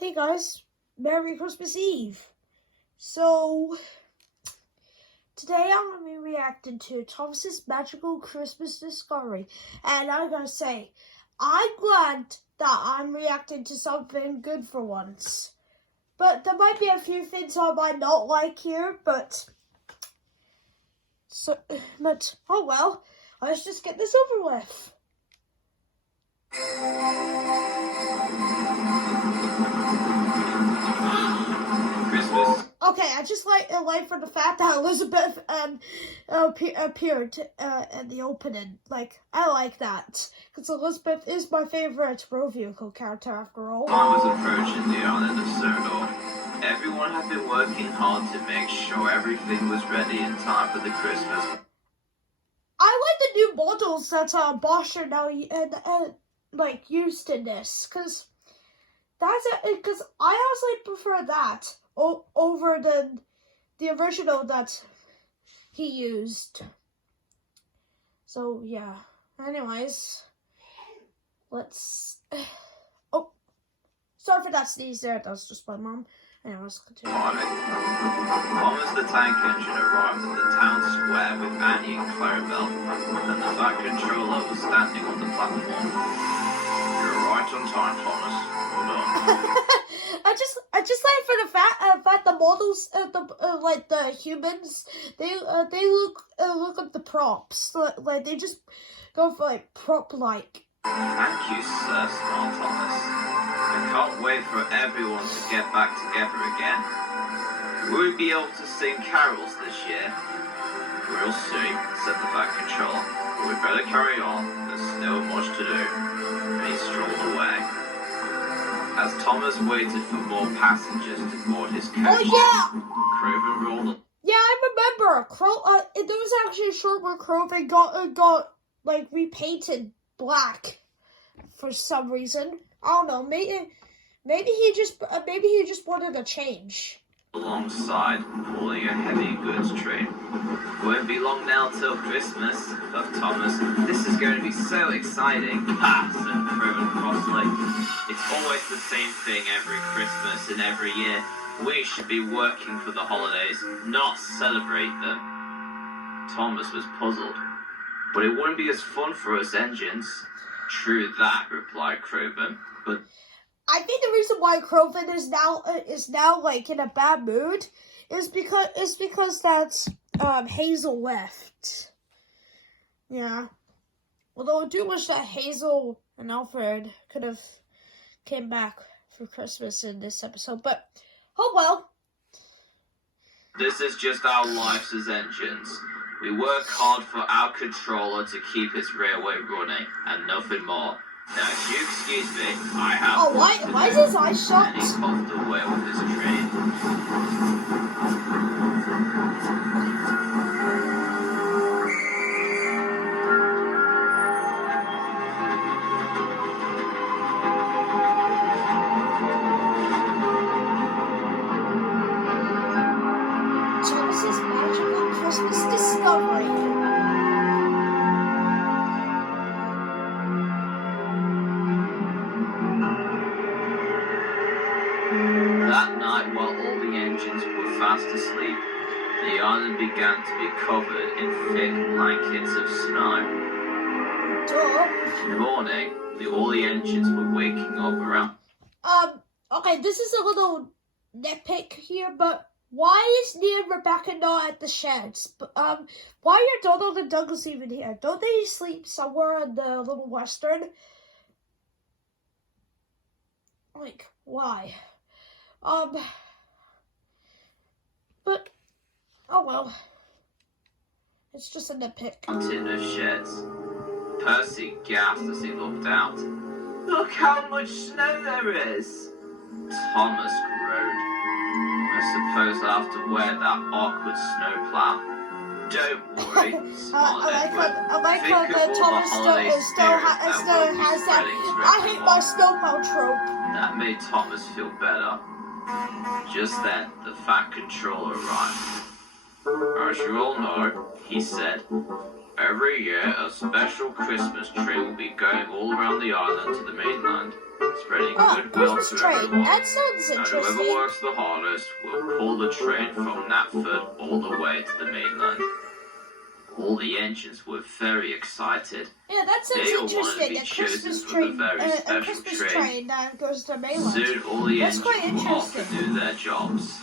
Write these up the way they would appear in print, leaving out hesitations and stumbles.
Hey guys, Merry Christmas Eve. So, today I'm going to be reacting to Thomas's Magical Christmas Discovery. And I'm going to say, I'm glad that I'm reacting to something good for once. But there might be a few things I might not like here, but oh well, let's just get this over with. Christmas. Okay, I just like for the fact that Elizabeth appeared in the opening. Like, I like that because Elizabeth is my favorite road vehicle character after all. Time was approaching the island of Sodor. Everyone had been working hard to make sure everything was ready in time for the Christmas. I like the new models that Bosch are now like used in this because that's it. Because I honestly prefer that over the original that he used. So yeah. Anyways, let's. Oh, sorry for that sneeze there. That's just my mom. Anyways, continue. Thomas the Tank Engine arrived at the town square with Annie and Clarabelle, and the Fat Controller was standing on the platform. You're right on time, Thomas. Hold on. I just like for the fact the models, like the humans, they look like the props, like they just go for like prop like. Thank you, sir, smart Thomas. I can't wait for everyone to get back together again. Will we be able to sing carols this year? We'll see, said the Fat Controller. But we better carry on. There's still much to do. And he strolled away. As Thomas waited for more passengers to board his coach, Oh yeah! Craven rolled. Yeah, I remember. There was actually a short where Craven got like repainted black for some reason. I don't know. Maybe he just wanted a change. Alongside, pulling a heavy goods train. Won't be long now till Christmas, thought Thomas. This is going to be so exciting. Ha! Said Craven crossly. It's always the same thing every Christmas and every year. We should be working for the holidays, not celebrate them. Thomas was puzzled. But it wouldn't be as fun for us engines. True that, replied Craven. But I think the reason why Craven is now like in a bad mood is because that's Hazel left. Yeah. Although I do wish that Hazel and Alfred could have came back for Christmas in this episode, but oh well. This is just our lives as engines. We work hard for our controller to keep his railway running, and nothing more. Now, if you excuse me, I have. Oh, why is his eyes shut? And he puffed away with his train. Thomas's Magical Christmas Discovery. That night, while all the engines were fast asleep, the island began to be covered in thick blankets of snow. Duh. In the morning, all the engines were waking up around. Okay, this is a little nitpick here, but why is Nia and Rebecca not at the sheds? Why are Donald and Douglas even here? Don't they sleep somewhere in the Little Western? Like, why? But, oh well. It's just a nitpick. Mountain of sheds. Percy gasped as he looked out. Look how much snow there is! Thomas groaned. I suppose I'll have to wear that awkward snowplow. Don't worry, smart Edward. I like Think how of the all the Thomas holiday still spirit has that. will be I spreading hate throughout my the snowplow trope. That made Thomas feel better. Just then, the Fat Controller arrived. As you all know, he said, every year a special Christmas tree will be going all around the island to the mainland. spreading Oh, goodwill Christmas to train. everyone. That sounds And whoever interesting. works the hardest will pull the train from Knapford all the way to the mainland. All the engines were very excited. Yeah, that sounds They all wanted to interesting. be A chosen Christmas for the train, very a special Christmas train. train that goes to mainland. Soon all the That's quite engines were off to interesting. do their jobs.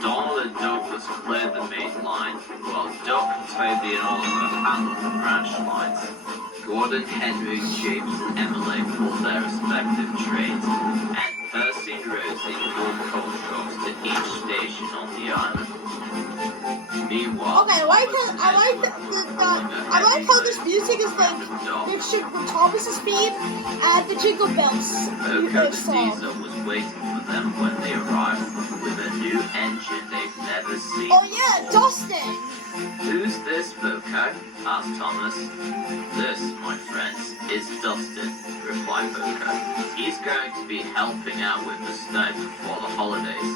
Donald and Douglas cleared the main line, while Doc, Toby and Oliver handled the branch lines. Gordon, Henry, James and Emily pulled their respective trains, and Percy and Rosie pulled coach trucks to each station on the island. Meanwhile, Okay, I like how this music is like mixture with Thomas's theme and the Jingle Bells Boco the song. Diesel was waiting for them when they arrived with a new engine they've never seen. Oh yeah, Dustin. Who's this, Boco? Asked Thomas. This, my friends, is Dustin, replied Boco. He's going to be helping out with the snow before the holidays.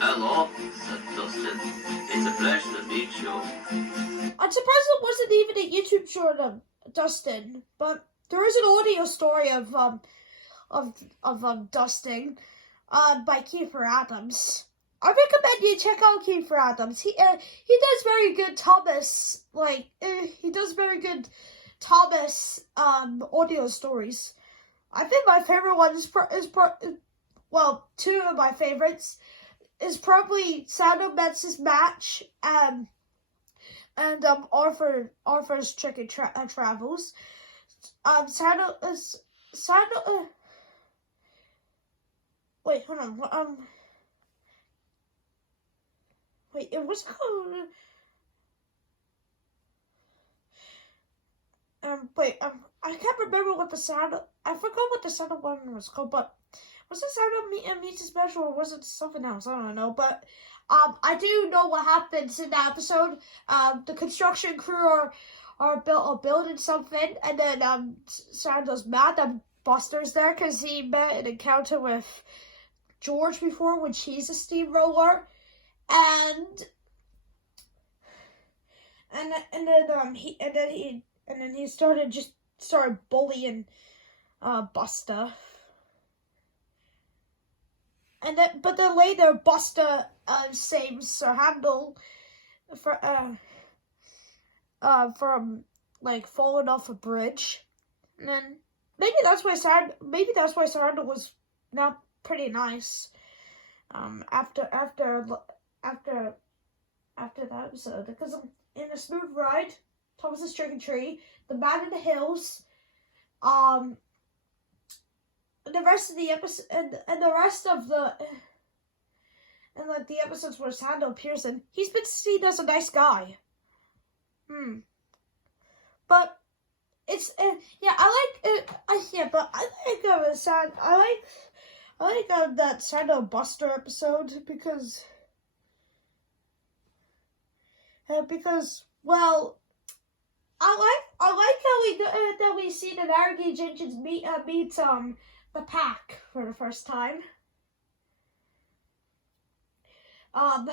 Hello, said Dustin. It's a pleasure to meet you. I'm surprised it wasn't even a YouTube short of Dustin, but there is an audio story of Dustin, by Kiefer Adams. I recommend you check out Kiefer Adams. He does very good Thomas, he does very good Thomas audio stories. I think my favorite one two of my favorites is probably Sandal Metz's match and Arthur's Tricky Travels. Wait, hold on. Wait, it was called. I can't remember what the Sandal. I forgot what the Sandal one was called, but was it Sandal Meets Special or was it something else? I don't know, but I do know what happens in the episode. The construction crew are building something, and then Sandal's mad that Buster's there because he met an encounter with George before when she's a steamroller, and then he started bullying Buster. But then later Buster saves Sir Handel from falling off a bridge, and then maybe that's why Sir Handel was not pretty nice after that episode, because in A Smooth Ride, Thomas's Trick Tree, The Man in the Hills, and the rest of the episode, and the rest of the episodes where Sandal Pearson, he's been seen as a nice guy. But it's I like that Sandal Buster episode because well, I like how we see the Narragansett engines meet the pack for the first time. And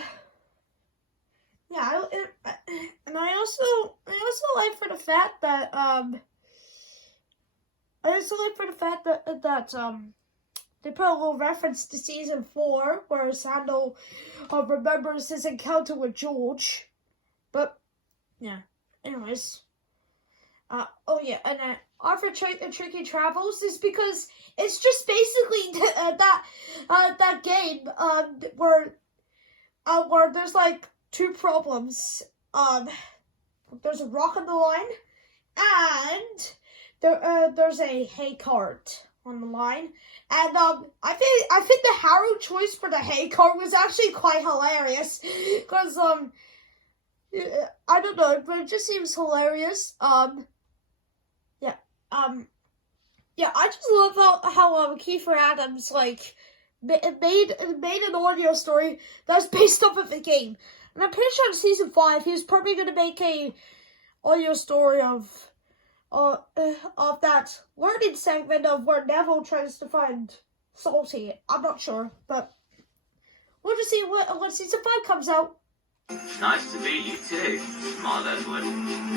I also like for the fact that they put a little reference to season 4 where Sandal remembers his encounter with George. But yeah, anyways. Arthur Tricky Travels is because it's just basically that game where there's two problems. There's a rock on the line, and there's a hay cart on the line. And I think the Harrow choice for the hay cart was actually quite hilarious because I don't know, but it just seems hilarious. I just love how Kiefer Adams made an audio story that's based off of the game, and I'm pretty sure in season 5 he was probably going to make a audio story of that learning segment of where Neville tries to find Salty. I'm not sure, but we'll just see when season 5 comes out. Nice to meet you too, smiled Edward.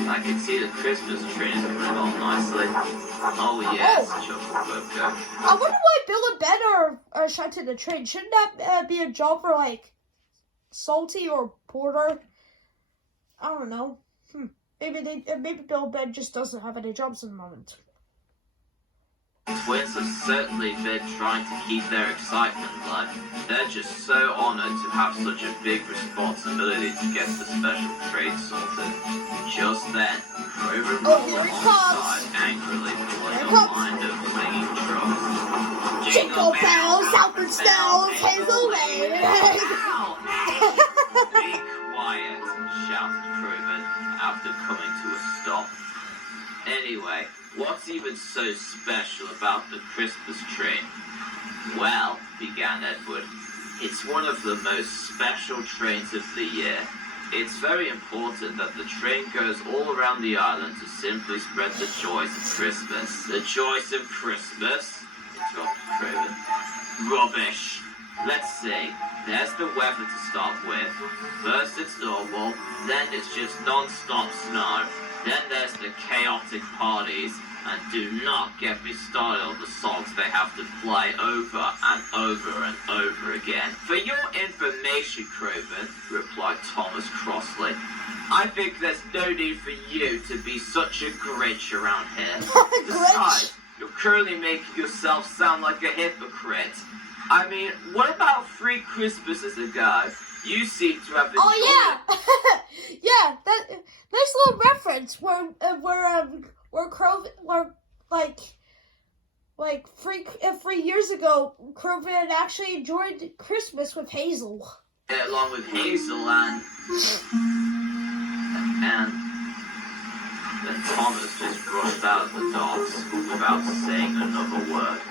I can see the Christmas tree is coming along nicely. Oh yes, chuckled Bubka. I wonder why Bill and Ben are shunting the train. Shouldn't that be a job for like Salty or Porter? I don't know. Maybe Bill and Ben just doesn't have any jobs at the moment. Twins have certainly been trying to keep their excitement alive. They're just so honored to have such a big responsibility to get the special trade sorted. Just then, Grover rolled alongside angrily pulling a line of clinging trucks. Jingle bells, Alfred Snells, Hazel Lane. Be quiet, shouted Grover after coming to a stop. Anyway, what's even so special about the Christmas train? Well, began Edward, it's one of the most special trains of the year. It's very important that the train goes all around the island to simply spread the joys of Christmas. The joys of Christmas? Interrupted Craven. Rubbish. Let's see. There's the weather to start with. First it's normal, then it's just non-stop snow. Then there's the chaotic parties, and do not get me started on the songs they have to play over and over and over again. For your information, Craven, replied Thomas crossly, I think there's no need for you to be such a Grinch around here. Besides, you're currently making yourself sound like a hypocrite. I mean, what about 3 Christmases ago? You seem to have enjoyed... Oh yeah, yeah. That nice little reference where Croven, like 3 years ago, Croven actually enjoyed Christmas with Hazel. Along with Hazel and then Thomas just rushed out of the docks without saying another word.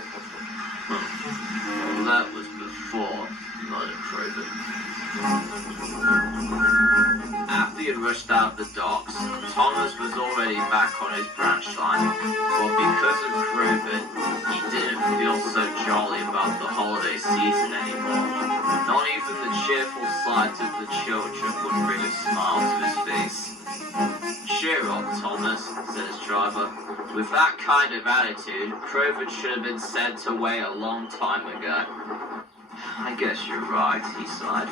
Well, that was before, muttered Croven. After he had rushed out the docks, Thomas was already back on his branch line, but because of Croven, he didn't feel so jolly about the holiday season anymore. Not even the cheerful sight of the children would bring a smile to his face. Cheer up, Thomas, said his driver. With that kind of attitude, Croven should have been sent away a long time ago. I guess you're right, he sighed.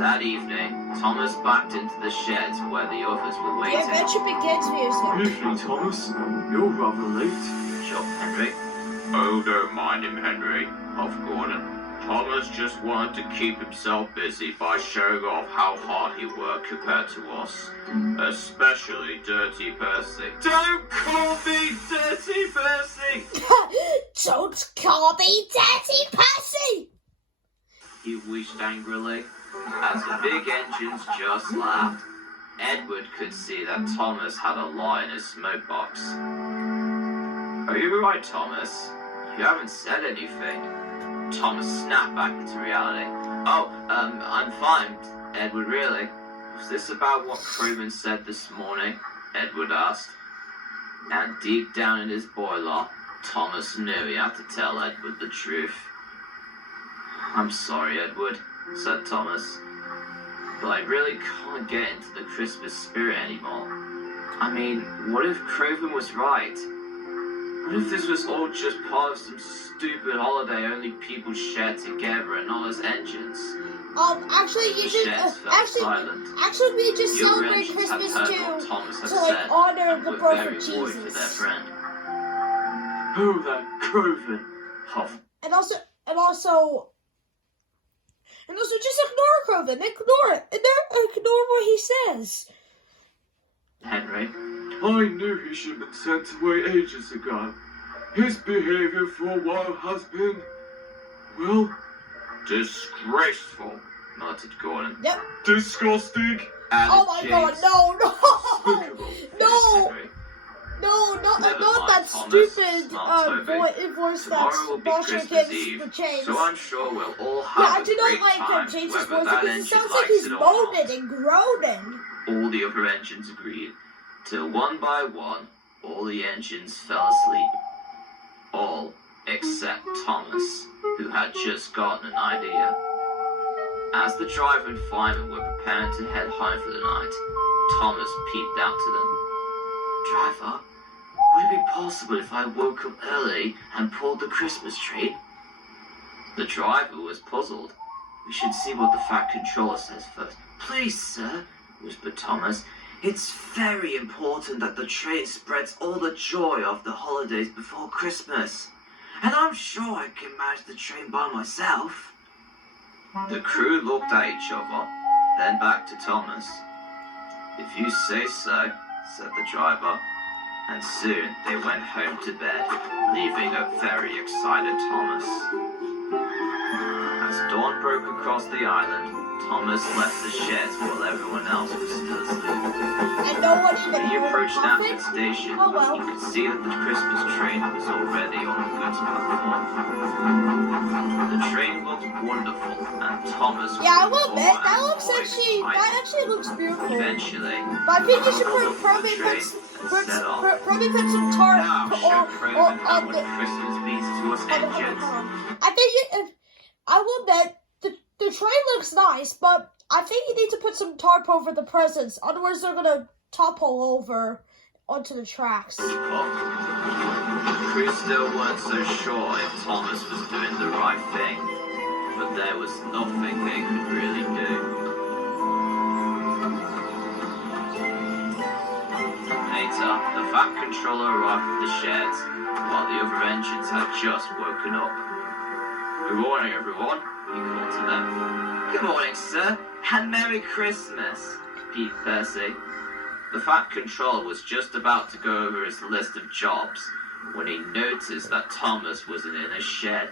That evening, Thomas backed into the shed where the others were waiting. The adventure begins music. Evening, Thomas. You're rather late. Shot Henry. Oh, don't mind him, Henry, huffed Gordon. Thomas just wanted to keep himself busy by showing off how hard he worked compared to us. Especially Dirty Percy. Don't call me Dirty Percy! Don't call me Dirty Percy! He wheezed angrily, as the big engines just laughed. Edward could see that Thomas had a lie in his smoke box. Are you right, Thomas? You haven't said anything. Thomas snapped back into reality. Oh, I'm fine, Edward, really. Was this about what Crewman said this morning? Edward asked. And deep down in his boiler, Thomas knew he had to tell Edward the truth. I'm sorry, Edward, said Thomas, but I really can't get into the Christmas spirit anymore. I mean, what if Craven was right? What if this was all just part of some stupid holiday only people share together and not as engines? Actually, you should, actually, we just celebrate Christmas to like honor the birth of Jesus. Oh, that Craven. Huff. And also just ignore Craven. Ignore it. Ignore what he says. Henry. I knew he should have been sent away ages ago. His behavior for a while has been, well, disgraceful, muttered Gordon. Yep. Disgusting. Oh my God, no. Henry. No, not that Thomas, stupid voice Tomorrow will that be Bosher Christmas gives Eve, the chains. so I'm sure we'll all Yeah, have I do a great not like time, James's whether voice that because it engine sounds like likes he's it or not. moaning and groaning. All the other engines agreed, till one by one, all the engines fell asleep. All except Thomas, who had just gotten an idea. As the driver and fireman were preparing to head home for the night, Thomas peeped out to them. "Driver, would it be possible if I woke up early and pulled the Christmas tree?" The driver was puzzled. "We should see what the Fat Controller says first." "Please, sir," whispered Thomas, "it's very important that the train spreads all the joy of the holidays before Christmas. And I'm sure I can manage the train by myself." The crew looked at each other, then back to Thomas. "If you say so," said the driver, and soon they went home to bed, leaving a very excited Thomas. As dawn broke across the island, Thomas left the sheds while everyone else was still asleep. And no one even When he heard approached Puffin? Stanford Station, Oh, well. he could see that the Christmas train was already on the goods platform. The train looked wonderful, and Thomas was Yeah, I will more admit, and that looks more actually, excited. that actually looks beautiful. Eventually, But I think you should pulled up the probably train put, and set off. probably put some tar Now, show on Craven how much the. Christmas means to us Hold on, engines. hold on. I think I will admit the train looks nice, but I think you need to put some tarp over the presents. Otherwise, they're gonna topple over onto the tracks. The crew still weren't so sure if Thomas was doing the right thing, but there was nothing they could really do. Later, the Fat Controller arrived at the sheds, while the other engines had just woken up. "Good morning, everyone," he called to them. "Good morning, sir, and Merry Christmas," peeped Percy. The Fat Controller was just about to go over his list of jobs when he noticed that Thomas wasn't in his shed.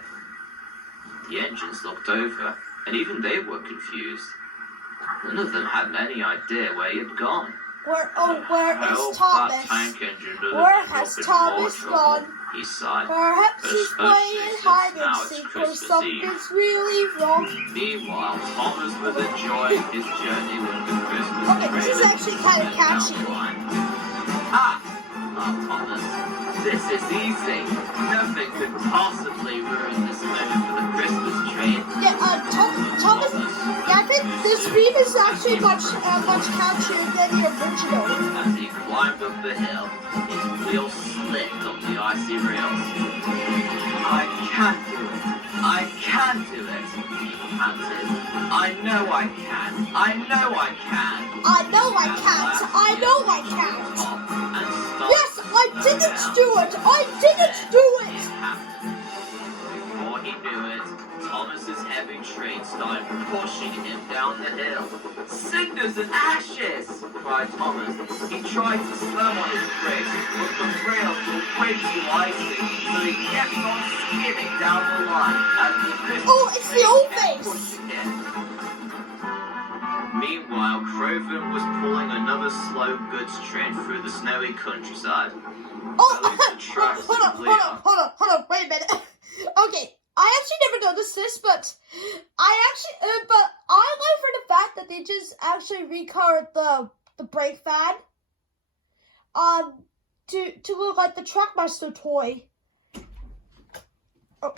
The engines looked over, and even they were confused. None of them had any idea where he had gone. Where "I hope is that Thomas? tank engine doesn't Where end has up in Thomas more trouble," gone? he sighed. Perhaps he's Especially playing since hide now and it's seek or Christmas Eve. something's really wrong. Meanwhile, Thomas was enjoying his journey with the Christmas Okay, this is tree actually kind of and catchy. outline. "Ah!" laughed Thomas. "This is easy. Nothing could possibly ruin this moment for the Christmas tree." Yeah, Thomas. Yeah, I think this beat is actually much catchier than the original. As he climbed up the hill, his wheels slipped on the icy rails. "I can do it! I can do it!" he panted. "I know I can! I know I can!" I know I can't. I know I can't. Yes, I didn't do it. I didn't do it. Before he knew it, Thomas's heavy train started pushing him down the hill. "Cinders and ashes!" cried Thomas. He tried to slam on his brakes, but the rails were way too icy, so he kept on skidding down the line as the Christmas Oh, it's the old kept face. pushing him. Meanwhile, Craven was pulling another slow goods train through the snowy countryside. Oh, At least the tracks hold were on, clear. wait a minute. Okay, I actually never noticed this, but I like for the fact that they just actually recolored the brake pad, to look like the Trackmaster toy. Oh.